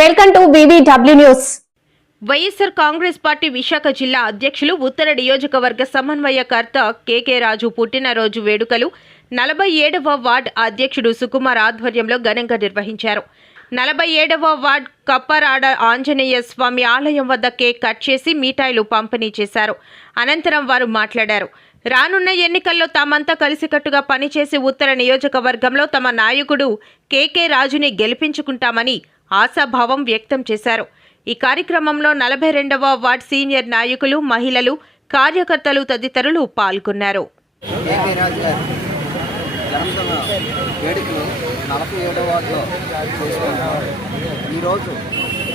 Welcome to VVW news. YSR Congress party Visakha జిల్లా అధ్యక్షులు ఉత్తర నియోజకవర్గ సమన్వయకర్త కేకే రాజు పుట్టినరోజు వేడుకలు 47వ వార్డ్ అధ్యక్షుడు సుకుమార్ ఆధ్వర్యంలో ఘనంగా నిర్వహించారు. 47వ వార్డ్ కప్పరాడ ఆంజనేయ స్వామి ఆలయం వద్ద కేక్ కట్ చేసి మిఠాయిలు పంపిణీ చేశారు. అనంతరం వారు మాట్లాడారు. రానున్న ఎన్నికల్లో తామంతా కలిసికట్టుగా పనిచేసి ఉత్తర నియోజకవర్గంలో తమ నాయకుడు కేకే రాజుని గెలిపించుకుంటామని ఆశాభావం వ్యక్తం చేశారు. ఈ కార్యక్రమంలో 42వ వార్డ్ సీనియర్ నాయకులు, మహిళలు, కార్యకర్తలు తదితరులు పాల్గొన్నారు. ఈరోజు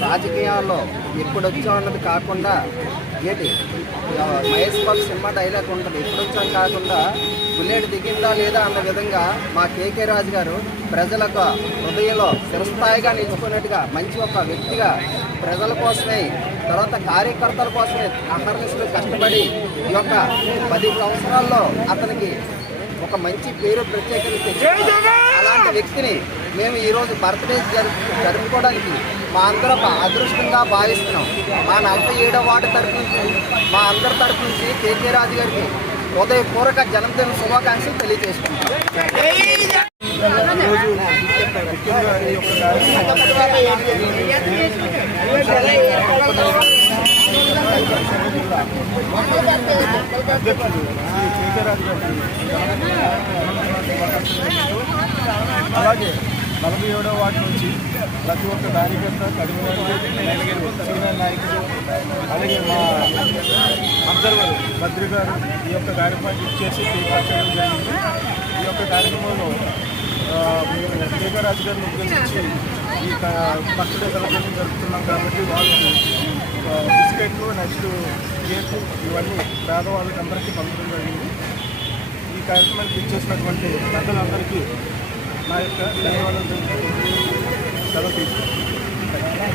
రాజకీయాల్లో ఎప్పుడొచ్చా అన్నది కాకుండా ఏంటి మహేష్ బాబు సినిమా డైలాగ్ ఉంటుంది, ఎప్పుడొచ్చాం కాకుండా బుల్లెట్ దిగిందా లేదా అన్న విధంగా మా కేకే రాజు గారు ప్రజలకు హృదయంలో చిరస్థాయిగా నిలుచుకున్నట్టుగా మంచి ఒక వ్యక్తిగా ప్రజల కోసమే, తర్వాత కార్యకర్తల కోసమే అహర్నిశలు కష్టపడి ఈ యొక్క 10 సంవత్సరాల్లో అతనికి ఒక మంచి పేరు ప్రత్యేకత తెచ్చి అలాంటి వ్యక్తిని మేము ఈరోజు బర్త్డే జరుపుకోవడానికి మా అందరూ అదృష్టంగా భావిస్తున్నాం. మా 47వ వార్డు తరఫు నుంచి మా అందరి తరఫు నుంచి కేకే రాజు గారికి హృదయపూర్వక జన్మదిన శుభాకాంక్షలు తెలియజేసుకుంటాం. అలాగే 47వ వార్డు నుంచి ప్రతి ఒక్క కార్యకర్త, సీనియర్ నాయకులు, అలాగే మా అబ్జర్వర్ భద్రి గారు ఈ యొక్క కార్యక్రమానికి ఇచ్చేసి చేయడం జరిగింది. ఈ యొక్క కార్యక్రమంలో కేకే రాజు గారిని ఉద్దేశించి ఈ బర్త్డే సెలబ్రేషన్ జరుపుతున్నాం కాబట్టి వాళ్ళకి బిస్కెట్లు, నెక్స్ట్ కేకు ఇవన్నీ పేదవాళ్ళకి అందరికీ పంపడం జరిగింది. ఈ కార్యక్రమానికి ఇచ్చేసినటువంటి పెద్దలందరికీ నా యొక్క ధన్యవాదాలు సెలవు తీసుకుంటాను.